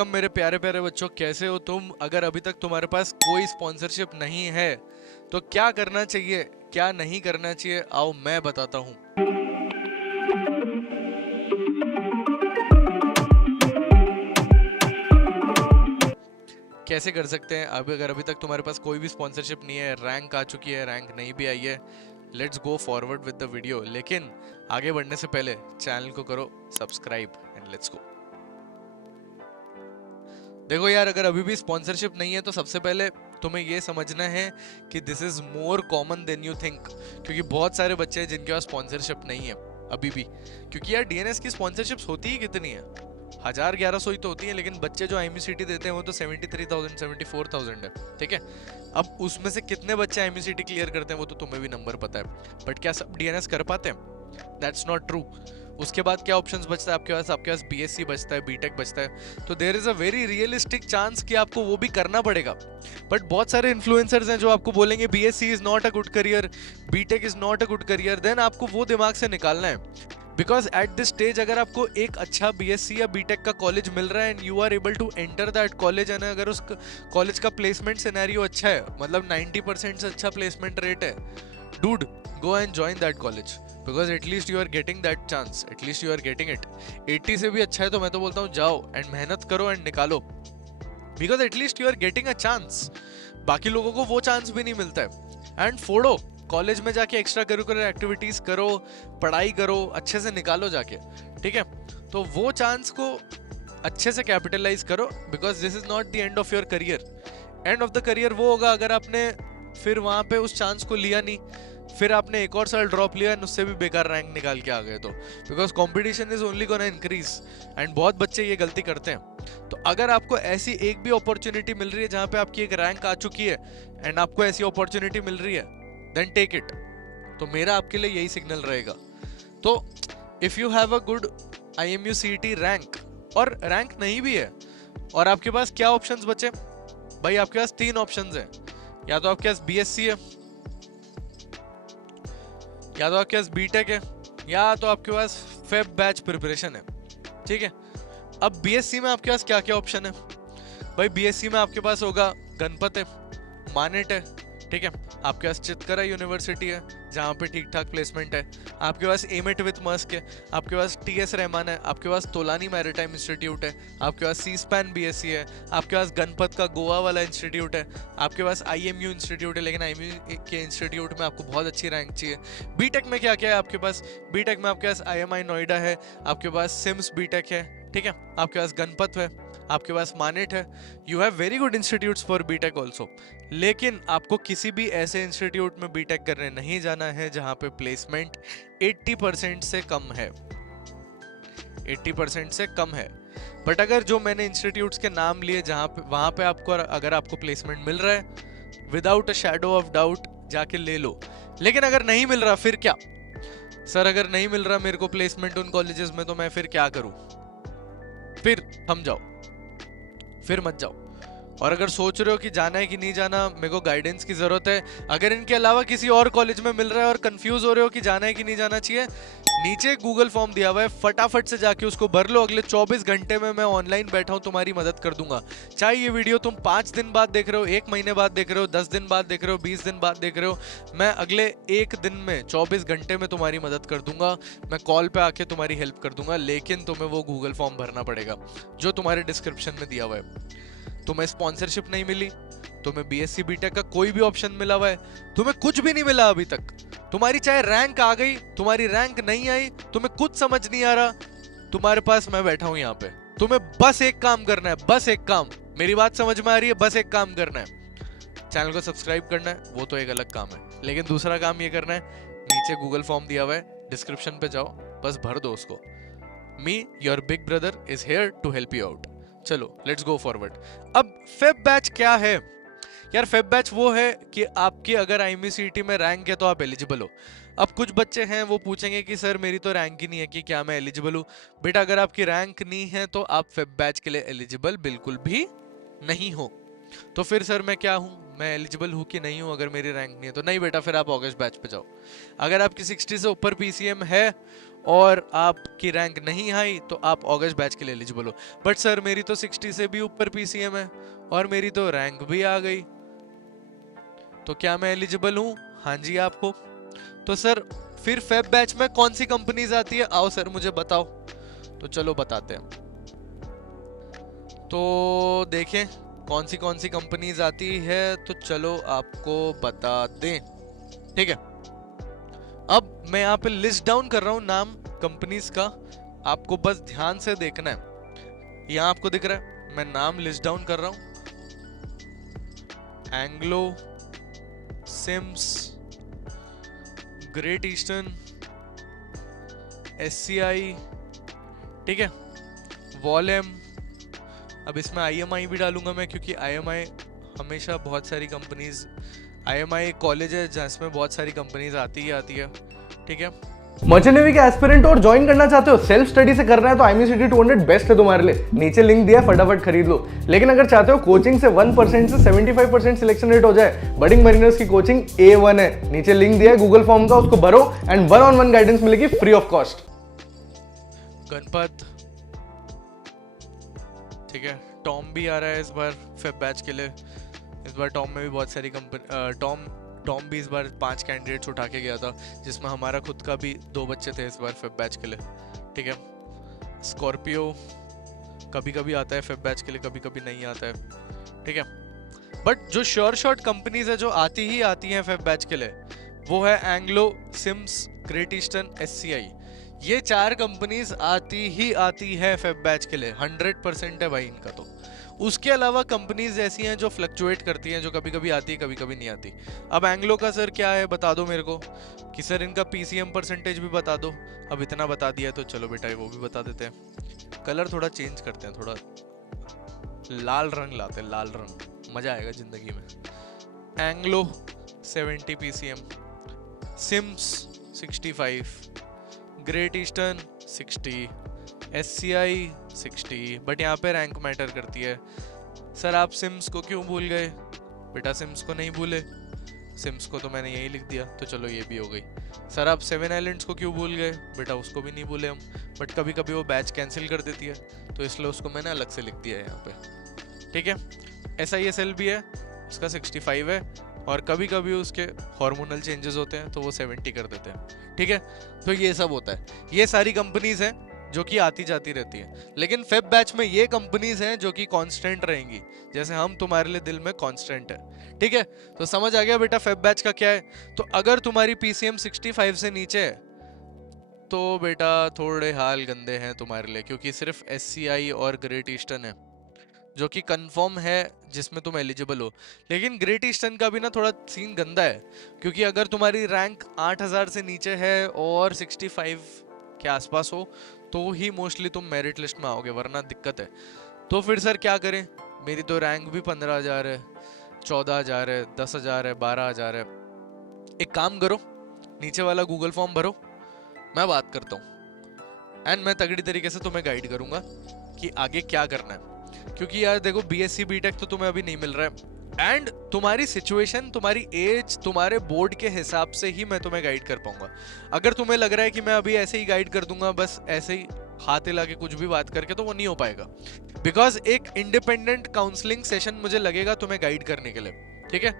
Welcome मेरे प्यारे प्यारे बच्चों, कैसे हो तुम। अगर अभी तक तुम्हारे पास कोई स्पॉन्सरशिप नहीं है तो क्या करना चाहिए, क्या नहीं करना चाहिए, आओ मैं बताता हूँ कैसे कर सकते हैं। अब अगर अभी तक तुम्हारे पास कोई भी स्पॉन्सरशिप नहीं है, रैंक आ चुकी है, रैंक नहीं भी आई है, let's go forward with the video. लेकिन आगे बढ़ने से पहले चैनल को करो सब्सक्राइब एंड लेट्स गो। देखो यार, अगर अभी भी स्पॉन्सरशिप नहीं है तो सबसे पहले तुम्हें ये समझना है कि this is more common than you think, क्योंकि बहुत सारे बच्चे हैं जिनके पास स्पॉन्सरशिप नहीं है अभी भी। क्योंकि यार डीएनएस की स्पॉन्सरशिप्स होती ही कितनी है, 1000-1100 ही तो होती है, लेकिन बच्चे जो आईएमसीटी देते हैं वो तो 73,000 74,000 है। ठीक है, अब उसमें से कितने बच्चे आईएमसीटी क्लियर करते हैं वो तो तुम्हें भी नंबर पता है, बट क्या सब डीएनएस कर पाते हैं? That's not true. उसके बाद क्या ऑप्शंस बचता है आपके पास बीएससी बचता है, बीटेक बचता है, तो there is a very realistic chance कि आपको वो भी करना पड़ेगा। बट बहुत सारे इन्फ्लुएंसर्स हैं जो आपको बोलेंगे BSc is not a good career, BTech is not a good career, then आपको वो दिमाग से निकालना है। बिकॉज एट दिस स्टेज अगर आपको एक अच्छा बीएससी या बीटेक का कॉलेज मिल रहा है and you are able to enter that college, and अगर उस कॉलेज का प्लेसमेंट सिनेरियो अच्छा है, मतलब 90% से अच्छा प्लेसमेंट रेट है, dude go and join that college, because at least you are getting that chance, at least you are getting it. 80 से भी अच्छा है तो मैं तो बोलता हूँ जाओ एंड मेहनत करो एंड निकालो, because at least you are getting a chance. बाकी लोगों को वो चांस भी नहीं मिलता है। एंड फोड़ो, कॉलेज में जाके एक्स्ट्रा करिकुलर एक्टिविटीज करो, पढ़ाई करो, अच्छे से निकालो जाके। ठीक है, तो वो चांस को अच्छे से कैपिटलाइज करो, because this is not the end of your career. End of the career वो होगा अगर आपने फिर वहां पे उस चांस को लिया नहीं, फिर आपने एक और साल ड्रॉप लिया और उससे भी बेकार रैंक निकाल के आ गए, तो because competition is only gonna increase, and बहुत बच्चे ये गलती करते हैं। तो अगर आपको ऐसी एक भी अपॉर्चुनिटी मिल रही है जहां पे आपकी एक रैंक आ चुकी है एंड आपको ऐसी अपॉर्चुनिटी मिल रही है, देन टेक इट। तो मेरा आपके लिए यही सिग्नल रहेगा। तो if you have a good IMU CET rank, और रैंक नहीं भी है, और आपके पास क्या ऑप्शंस बचे भाई? आपके पास 3 ऑप्शंस हैं। या तो आपके पास बीएससी है, या तो आपके पास बीटेक है, या तो आपके पास फेब बैच प्रिपरेशन है। ठीक है, अब बीएससी में आपके पास क्या क्या ऑप्शन है भाई? बीएससी में आपके पास होगा गणपत है, मानेट है, ठीक है, आपके पास चितकरा यूनिवर्सिटी है जहाँ पे ठीक ठाक प्लेसमेंट है, आपके पास एमिट विथ मस्क है, आपके पास TS रहमान है, आपके पास तोलानी मैरिटाइम इंस्टीट्यूट है, आपके पास सी स्पैन BSc है, आपके पास गणपत का गोवा वाला इंस्टीट्यूट है, आपके पास IMU इंस्टीट्यूट है, लेकिन IMU के इंस्टीट्यूट में आपको बहुत अच्छी रैंक चाहिए। बीटेक में क्या क्या है आपके पास? बीटेक में आपके पास IMI नोएडा है, आपके पास सिम्स बीटेक है, ठीक है, आपके पास गणपत है, आपके पास मानेट है। You have very good institutes for BTech also, लेकिन आपको किसी भी ऐसे इंस्टीट्यूट में बीटेक करने नहीं जाना है जहां पे प्लेसमेंट 80% से कम है, 80% से कम है। बट अगर जो मैंने इंस्टीट्यूट्स के नाम लिए जहां पे, वहां पे आपको अगर आपको प्लेसमेंट मिल रहा है, without a shadow of doubt जाके ले लो। लेकिन अगर नहीं मिल रहा फिर क्या? सर अगर नहीं मिल रहा मेरे को प्लेसमेंट उन कॉलेजेस में, तो मैं फिर क्या करूं? फिर थम जाओ, फिर मत जाओ। और अगर सोच रहे हो कि जाना है कि नहीं जाना, मेरे को गाइडेंस की जरूरत है, अगर इनके अलावा किसी और कॉलेज में मिल रहा है और कंफ्यूज हो रहे हो कि जाना है कि नहीं जाना चाहिए, नीचे गूगल फॉर्म दिया हुआ है, फटाफट से जाके उसको भर लो। अगले 24 घंटे में मैं ऑनलाइन बैठा हूं, तुम्हारी मदद कर दूंगा। चाहे ये वीडियो तुम 5 दिन बाद देख रहे हो, 1 महीने बाद देख रहे हो, 10 दिन बाद देख रहे हो, 20 दिन बाद देख रहे हो, मैं अगले 1 दिन में 24 घंटे में तुम्हारी मदद कर दूंगा। मैं कॉल पे आके तुम्हारी हेल्प कर दूंगा, लेकिन तुम्हें वो गूगल फॉर्म भरना पड़ेगा जो तुम्हारे डिस्क्रिप्शन में दिया हुआ है। तुम्हें स्पॉन्सरशिप नहीं मिली, तुम्हें BSc बीटेक का कोई भी ऑप्शन मिला हुआ है, तुम्हें कुछ भी नहीं मिला अभी तक, तुम्हारी चाहे रैंक आ गई, तुम्हारी रैंक नहीं आई, तुम्हें कुछ समझ नहीं आ रहा, तुम्हारे पास मैं बैठा हूं यहाँ पे। तुम्हें बस एक काम करना है, बस एक काम, मेरी बात समझ में आ रही है? बस एक काम करना है, चैनल को सब्सक्राइब करना है, वो तो एक अलग काम है, लेकिन दूसरा काम ये करना है, नीचे गूगल फॉर्म दिया हुआ है, डिस्क्रिप्शन पे जाओ, बस भर दो उसको। Me your big brother is here to help you out. चलो लेट्स गो फॉरवर्ड। अब फेब बैच क्या है यार? फेब बैच वो है कि आपकी अगर IMU CET में रैंक है तो आप एलिजिबल हो। अब कुछ बच्चे हैं वो पूछेंगे कि सर मेरी तो रैंक ही नहीं है, कि क्या मैं एलिजिबल हूँ? बेटा अगर आपकी रैंक नहीं है तो आप फेब बैच के लिए एलिजिबल बिल्कुल भी नहीं हो। तो फिर सर मैं क्या हूँ, मैं एलिजिबल हूँ कि नहीं हूँ अगर मेरी रैंक नहीं है? तो नहीं बेटा, फिर आप ऑगस्ट बैच पे जाओ। अगर आपकी 60 से ऊपर PCM है और आपकी रैंक नहीं आई तो आप अगस्त बैच के लिए एलिजिबल हो। बट सर मेरी तो 60 से भी ऊपर पीसीएम है और मेरी तो रैंक भी आ गई, तो क्या मैं एलिजिबल हूँ? हाँ जी आप हो। तो सर फिर फेब बैच में कौन सी कंपनीज आती है, आओ सर मुझे बताओ। तो चलो बताते हैं। तो देखें कौन सी कंपनीज आती है, तो चलो आपको बता दें। ठीक है, अब मैं यहाँ पे लिस्ट डाउन कर रहा हूँ नाम कंपनीज का, आपको बस ध्यान से देखना है। यहाँ आपको दिख रहा है मैं नाम लिस्ट डाउन कर रहा हूँ। Anglo, Sims, Great Eastern, SCI, ठीक है, वॉलेम। अब इसमें आईएमआई भी डालूंगा मैं, क्योंकि आईएमआई हमेशा बहुत सारी कंपनीज, आईएमआई एक कॉलेज है जिसमें बहुत सारी कंपनीज आती है। ठीक है, मर्चेंट नेवी के एस्पिरेंट और ज्वाइन करना चाहते हो, सेल्फ स्टडी से करना है तो IMCT 200 बेस्ट है तुम्हारे लिए। नीचे लिंक दिया है, फटाफट खरीद लो। लेकिन अगर चाहते हो कोचिंग से 1% से 75% सिलेक्शन रेट हो जाए, बडिंग मरीनर्स की कोचिंग A1 है। नीचे लिंक दिया है गूगल फॉर्म का, उसको भरो एंड 1-on-1 गाइडेंस मिलेगी फ्री ऑफ कॉस्ट। गणपत, ठीक है, टॉम भी आ रहा है इस बार फेब बैच के लिए। इस बार टॉम में भी बहुत सारी कंपनी, टॉम भी इस बार 5 कैंडिडेट्स उठा के गया था, जिसमें हमारा खुद का भी 2 बच्चे थे इस बार फेब बैच के लिए। ठीक है, स्कॉर्पियो कभी कभी आता है फेब बैच के लिए, कभी कभी नहीं आता है। ठीक है, बट जो श्योर शॉट कंपनीज है जो आती हैं फेब बैच के लिए, वो है Anglo, Sims, Great Eastern, SCI. ये 4 कंपनीज आती है फेब बैच के लिए, 100% है भाई इनका। तो उसके अलावा कंपनीज ऐसी हैं जो फ्लक्चुएट करती हैं, जो कभी कभी आती है कभी कभी नहीं आती। अब एंग्लो का सर क्या है बता दो मेरे को, कि सर इनका पीसीएम परसेंटेज भी बता दो। अब इतना बता दिया तो चलो बेटा वो भी बता देते हैं। कलर थोड़ा चेंज करते हैं, थोड़ा लाल रंग लाते हैं, लाल रंग, मजा आएगा जिंदगी में। Anglo 70 PCM, Sims 65, Great Eastern 60, SCI 60। But यहाँ पे रैंक मैटर करती है। सर आप सिम्स को क्यों भूल गए? बेटा सिम्स को नहीं भूले, सिम्स को तो मैंने यही लिख दिया, तो चलो ये भी हो गई। सर आप 7 आइलैंड्स को क्यों भूल गए? बेटा उसको भी नहीं भूले हम, बट कभी कभी वो बैच कैंसिल कर देती है, तो इसलिए उसको मैंने अलग से लिख दिया है यहाँ पे। ठीक है, SISL भी है, उसका 65 है, और कभी कभी उसके हार्मोनल चेंजेस होते हैं तो वो 70 कर देते हैं। ठीक है, तो ये सब होता है। ये सारी कंपनीज हैं जो कि आती जाती रहती है, लेकिन फेब बैच में ये कंपनीज हैं जो कि कांस्टेंट रहेंगी, जैसे हम तुम्हारे लिए दिल में कांस्टेंट है। ठीक है, तो समझ आ गया बेटा फेब बैच का क्या है। तो अगर तुम्हारी पीसीएम 65 से नीचे है तो बेटा थोड़े हाल गंदे हैं तुम्हारे लिए, क्योंकि सिर्फ एससीआई और ग्रेट ईस्टर्न है जो कि कंफर्म है जिसमें तुम एलिजिबल हो। लेकिन ग्रेट ईस्टर्न का भी ना थोड़ा सीन गंदा है, क्योंकि अगर तुम्हारी रैंक 8000 से नीचे है और 65 के आसपास हो तो ही मोस्टली तुम मेरिट लिस्ट में आओगे, वरना दिक्कत है। तो फिर सर क्या करें? मेरी तो रैंक भी 15,000 है, 14,000 है, 10,000 है, 12,000 है। एक काम करो, नीचे वाला गूगल फॉर्म भरो, मैं बात करता हूँ एंड मैं तगड़ी तरीके से तुम्हें गाइड करूंगा कि आगे क्या करना है। क्योंकि यार देखो बीएससी बीटेक तो तुम्हें अभी नहीं मिल रहा है, एंड तुम्हारी सिचुएशन, तुम्हारी एज, तुम्हारे बोर्ड के हिसाब से ही मैं तुम्हें गाइड कर पाऊंगा। अगर तुम्हें लग रहा है कि मैं अभी ऐसे ही गाइड कर दूंगा, बस ऐसे ही हाथ हिला के कुछ भी बात करके, तो वो नहीं हो पाएगा। बिकॉज एक इंडिपेंडेंट काउंसलिंग सेशन मुझे लगेगा तुम्हें गाइड करने के लिए। ठीक है,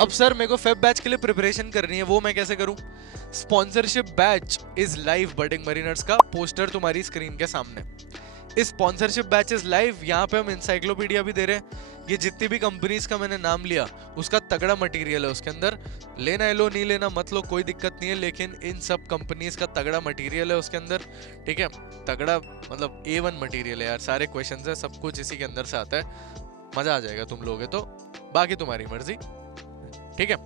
अब सर मेरे को फेब बैच के लिए प्रिपरेशन करनी है, वो मैं कैसे करूं? Sponsorship batch is live, budding mariners का पोस्टर तुम्हारी स्क्रीन के सामने। इस स्पॉन्सरशिप बैच इज लाइव, यहाँ पे हम इंसाइक्लोपीडिया भी दे रहे हैं। ये जितनी भी कंपनीज का मैंने नाम लिया उसका तगड़ा मटेरियल है उसके अंदर, लेना है लो, नहीं लेना मत लो, कोई दिक्कत नहीं है, लेकिन इन सब कंपनीज का तगड़ा मटेरियल है उसके अंदर। ठीक है, तगड़ा मतलब A1 मटेरियल है यार, सारे क्वेश्चंस है, सब कुछ इसी के अंदर से आता है, मजा आ जाएगा तुम लोगे तो, बाकी तुम्हारी मर्जी। ठीक है,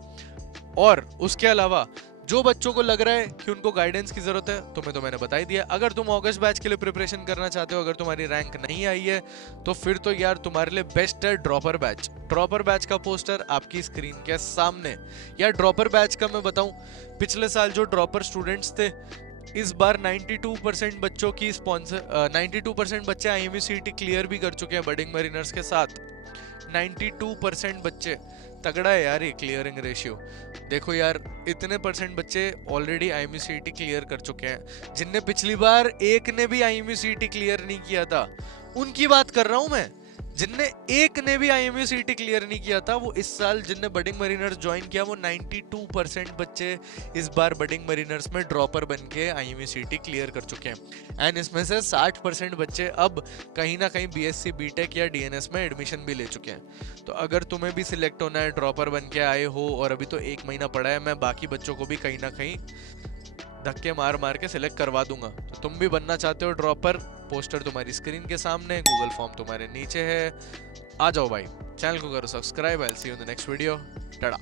और उसके अलावा जो बच्चों को लग रहा है कि उनको गाइडेंस की जरूरत है, तुम्हें तो मैंने बता ही दिया। अगर तुम अगस्त बैच के लिए प्रिपरेशन करना चाहते हो, अगर तुम्हारी रैंक नहीं आई है, तो फिर तो यार तुम्हारे लिए बेस्ट है ड्रॉपर बैच। ड्रॉपर बैच का पोस्टर आपकी स्क्रीन के सामने। यार ड्रॉपर बैच का मैं बताऊं, पिछले साल जो ड्रॉपर स्टूडेंट्स थे, इस बार 92% बच्चों की स्पॉन्सर 92% बच्चे IMCT क्लियर भी कर चुके हैं बडिंग मरीनर्स के साथ। 92% बच्चे, तगड़ा है यार ये क्लियरिंग रेशियो। देखो यार इतने परसेंट बच्चे ऑलरेडी आईएमयू सीईटी क्लियर कर चुके हैं, जिनने पिछली बार एक ने भी आईएमयू सीईटी क्लियर नहीं किया था उनकी बात कर रहा हूं मैं। जिनने एक ने भी आईएमयू सीईटी क्लियर नहीं किया था, वो इस साल जिनने बडिंग मरीनर्स ज्वाइन किया, वो 92% बच्चे इस बार बडिंग मरीनर्स में ड्रॉपर बन के आईएमयू सीईटी क्लियर कर चुके हैं। एंड इसमें से 60% बच्चे अब कहीं ना कहीं बीएससी बीटेक या डीएनएस में एडमिशन भी ले चुके हैं। तो अगर तुम्हें भी सिलेक्ट होना है, ड्रॉपर बन के आए हो और अभी तो 1 महीना पड़ा है, मैं बाकी बच्चों को भी कहीं ना कहीं धक्के मार मार के सिलेक्ट करवा दूंगा। तो तुम भी बनना चाहते हो ड्रॉपर, पोस्टर तुम्हारी स्क्रीन के सामने, गूगल फॉर्म तुम्हारे नीचे है, आ जाओ भाई, चैनल को करो subscribe. I will see you in the next video. Tata.